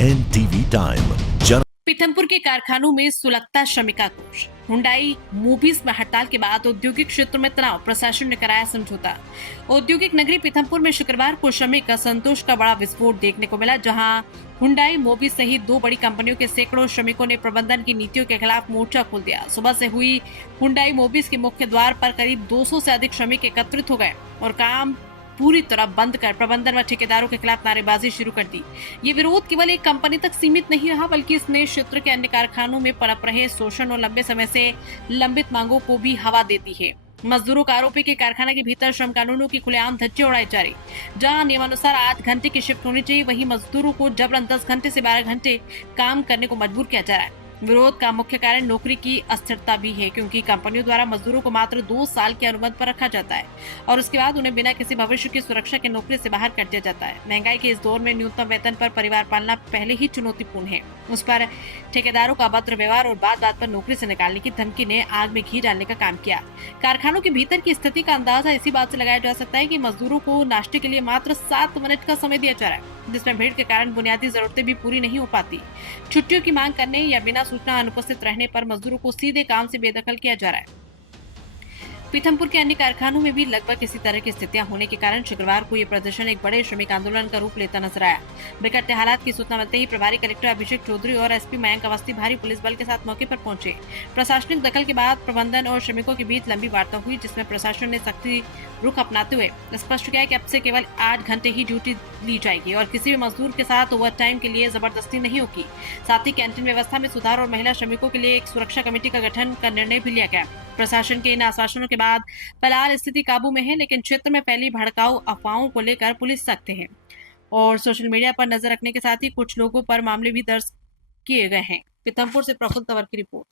NTV time. Pithampur के कारखानों में सुलगता श्रमिक आक्रोश। हुंडई मोबिस में हड़ताल के बाद औद्योगिक क्षेत्र में तनाव, प्रशासन ने कराया समझौता। औद्योगिक नगरी पीथमपुर में शुक्रवार को श्रमिक असंतोष का बड़ा विस्फोट देखने को मिला, जहां हुंडई मोबिस सहित 2 बड़ी कंपनियों के सैकड़ों श्रमिकों ने प्रबंधन की नीतियों के खिलाफ मोर्चा खोल दिया। सुबह से हुई हुंडई मोबिस के मुख्य द्वार पर करीब 200 से अधिक श्रमिक एकत्रित हो गए और काम पूरी तरह बंद कर प्रबंधन व ठेकेदारों के खिलाफ नारेबाजी शुरू कर दी। ये विरोध केवल एक कंपनी तक सीमित नहीं रहा, बल्कि इसने क्षेत्र के अन्य कारखानों में पनप रहे शोषण और लंबे समय से लंबित मांगों को भी हवा देती है। मजदूरों का आरोप है कि कारखाना के भीतर श्रम कानूनों की खुलेआम धज्जियां उड़ाई जा रही। जहां नियमानुसार 8 घंटे की शिफ्ट होनी चाहिए, वहीं मजदूरों को जबरन 10 घंटे से 12 घंटे काम करने को मजबूर किया जा रहा है। विरोध का मुख्य कारण नौकरी की अस्थिरता भी है, क्योंकि कंपनियों द्वारा मजदूरों को मात्र 2 साल की अनुबंध पर रखा जाता है और उसके बाद उन्हें बिना किसी भविष्य की सुरक्षा के नौकरी से बाहर कर दिया जाता है। महंगाई के इस दौर में न्यूनतम वेतन पर परिवार पालना पहले ही चुनौतीपूर्ण है। उस पर ठेकेदारों का अभद्र व्यवहार और बात बात पर नौकरी से निकालने की धमकी ने आग में घी डालने का काम किया। कारखानों के भीतर की स्थिति का अंदाजा इसी बात से लगाया जा सकता है कि मजदूरों को नाश्ते के लिए मात्र 7 मिनट का समय दिया जा रहा है, जिसमें भीड़ के कारण बुनियादी जरूरतें भी पूरी नहीं हो पाती। छुट्टियों की मांग करने या बिना सूचना अनुपस्थित रहने पर मजदूरों को सीधे काम से बेदखल किया जा रहा है। पीथमपुर के अन्य कारखानों में भी लगभग इसी तरह की स्थितियां होने के कारण शुक्रवार को ये प्रदर्शन एक बड़े श्रमिक आंदोलन का रूप लेता नजर आया। बिगड़ते हालात की सूचना मिलते ही प्रभारी कलेक्टर अभिषेक चौधरी और एसपी मयंक अवस्थी भारी पुलिस बल के साथ मौके पर पहुंचे। प्रशासनिक दखल के बाद प्रबंधन और श्रमिकों के बीच लंबी वार्ता हुई, जिसमें प्रशासन ने सख्ती रुख अपनाते हुए स्पष्ट किया कि अब से केवल 8 घंटे ही ड्यूटी ली जाएगी और किसी भी मजदूर के साथ ओवर टाइम के लिए जबरदस्ती नहीं होगी। साथ ही कैंटीन व्यवस्था में सुधार और महिला श्रमिकों के लिए एक सुरक्षा कमेटी का गठन का निर्णय भी लिया गया। प्रशासन के इन आश्वासनों के बाद फिलहाल स्थिति काबू में है, लेकिन क्षेत्र में फैली भड़काऊ अफवाहों को लेकर पुलिस सख्त है और सोशल मीडिया पर नजर रखने के साथ ही कुछ लोगों पर मामले भी दर्ज किए गए हैं। पीथमपुर से प्रफुल्ल तंवर की रिपोर्ट।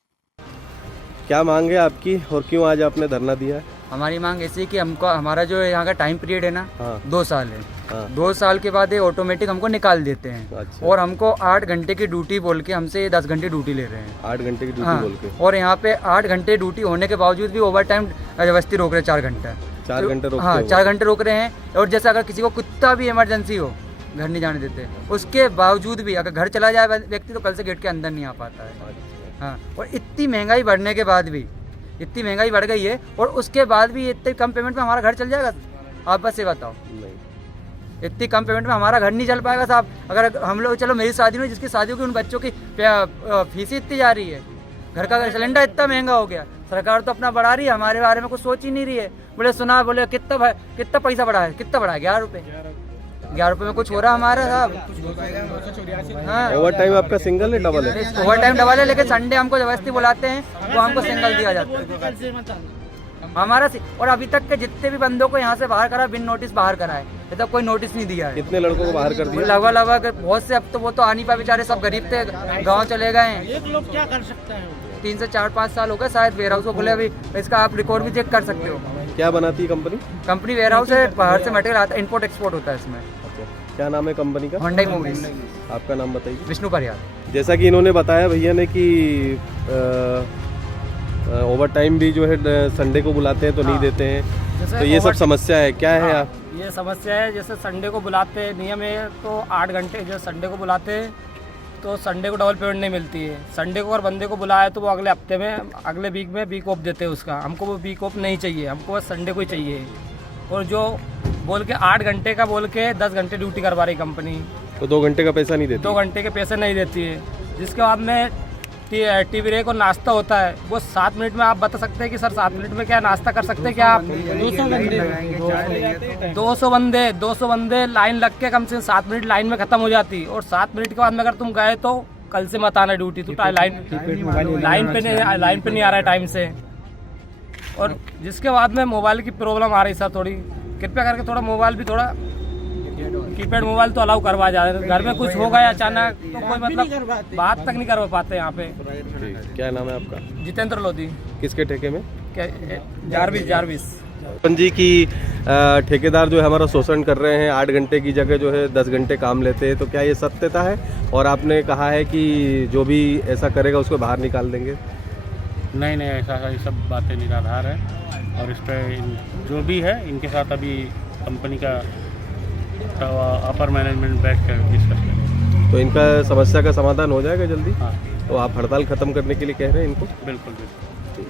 क्या मांग है आपकी और क्यों आज आपने धरना दिया है? हमारी मांग ऐसी है कि हमको हमारा जो यहाँ का टाइम पीरियड है ना, हाँ। 2 साल है। हाँ। 2 साल के बाद ये ऑटोमेटिक हमको निकाल देते हैं। अच्छा। और हमको 8 घंटे की ड्यूटी बोल के हमसे 10 घंटे ड्यूटी ले रहे हैं। 8 घंटे की ड्यूटी हाँ। बोल के। और यहाँ पे 8 घंटे ड्यूटी होने के बावजूद भी ओवर टाइम जबरदस्ती रोक रहे हैं 4 घंटे। 4 घंटे रोक? हाँ, 4 घंटे रोक रहे हैं। और जैसे अगर किसी को कुत्ता भी इमरजेंसी हो, घर नहीं जाने देते, उसके बावजूद भी अगर घर चला जाए व्यक्ति तो कल से गेट के अंदर नहीं आ पाता है। हाँ, और इतनी महंगाई बढ़ने के बाद भी, इतनी महंगाई बढ़ गई है और उसके बाद भी इतने कम पेमेंट में हमारा घर चल जाएगा? आप बस ये बताओ। नहीं। इतनी कम पेमेंट में हमारा घर नहीं चल पाएगा साहब। अगर हम लोग, चलो मेरी शादी में जिसकी शादी होगी उन बच्चों की फीस इतनी जा रही है, घर का सिलेंडर इतना महंगा हो गया, सरकार तो अपना बढ़ा रही है, हमारे बारे में कुछ सोच ही नहीं रही है। बोले सुना, बोले कितना पैसा बढ़ा है, कितना बढ़ा है? 11 रुपये। 11 रुपये में कुछ हो रहा हमारा साहब? हाँ। ओवर टाइम आपका सिंगल है डबल है? ओवर टाइम डबल है, लेकिन संडे हमको जबरदस्ती बुलाते हैं, वो हमको सिंगल दिया जाता है हमारा। और अभी तक के जितने भी बंदों को यहाँ से बाहर करा, बिन नोटिस बाहर कराए, ये कोई नोटिस नहीं दिया है। कितने लड़कों को बाहर कर दिया? लगभग बहुत से। अब तो वो तो आ नहीं पाए बेचारे, सब गरीब थे, गाँव चले गए हैं। एक लोग क्या कर सकता है? 3 से 4-5 साल हो गए शायद वेयर हाउस को खुले। अभी इसका आप रिकॉर्ड भी चेक कर सकते हो। क्या बनाती है कंपनी? कंपनी वेयर हाउस है, बाहर से मटेरियल आता है, इम्पोर्ट एक्सपोर्ट होता है इसमें। क्या नाम है कंपनी का? Hyundai Mobis. आपका नाम बताइए। विष्णु परियार। जैसा कि इन्होंने बताया भैया ने कि ओवर टाइम भी जो है संडे को बुलाते हैं तो नहीं देते हैं, तो ये सब समस्या है। क्या है आप? ये समस्या है, जैसे संडे को बुलाते हैं, नियम है तो 8 घंटे, जो संडे को बुलाते हैं तो संडे को डबल पेमेंट नहीं मिलती है। संडे को अगर बंदे को बुलाया तो वो अगले हफ्ते में, अगले वीक में वीक ऑफ देते हैं उसका। हमको वो वीक ऑफ नहीं चाहिए, हमको बस संडे को ही चाहिए। और जो बोल के 8 घंटे का बोल के 10 घंटे ड्यूटी करवा रही कंपनी, तो 2 घंटे का पैसा नहीं देती? 2 घंटे के पैसे नहीं देती है। जिसके बाद में टी ब्रेक और नाश्ता होता है, वो 7 मिनट में। आप बता सकते हैं कि सर 7 मिनट में क्या नाश्ता कर सकते हैं क्या आप? 200 बंदे लाइन लग के कम से कम 7 मिनट लाइन में खत्म हो जाती। और 7 मिनट के बाद में अगर तुम गए तो कल से मत आना ड्यूटी, तो लाइन पे नहीं आ रहा है टाइम से। और जिसके बाद में मोबाइल की प्रॉब्लम आ रही सर, थोड़ी कृपया करके थोड़ा मोबाइल भी, थोड़ा कीपैड मोबाइल तो अलाउ करवा जा रहे हैं। घर में कुछ हो गया अचानक तो कोई मतलब बात तक नहीं करवा पाते यहाँ पे। क्या नाम है आपका? जितेंद्र लोधी। किसके ठेके में? जारविस। जी की ठेकेदार जो है हमारा शोषण कर रहे हैं, 8 घंटे की जगह जो है 10 घंटे काम लेते हैं, तो क्या ये सत्यता है? और आपने कहा है कि जो भी ऐसा करेगा उसको बाहर निकाल देंगे। नहीं, ऐसा ये सब बातें निराधार है और इस पर जो भी है इनके साथ अभी कंपनी का अपर मैनेजमेंट बैठ कर डिस्कस करें। तो इनका समस्या का समाधान हो जाएगा जल्दी? हाँ तो आप हड़ताल खत्म करने के लिए कह रहे हैं इनको? बिल्कुल बिल्कुल।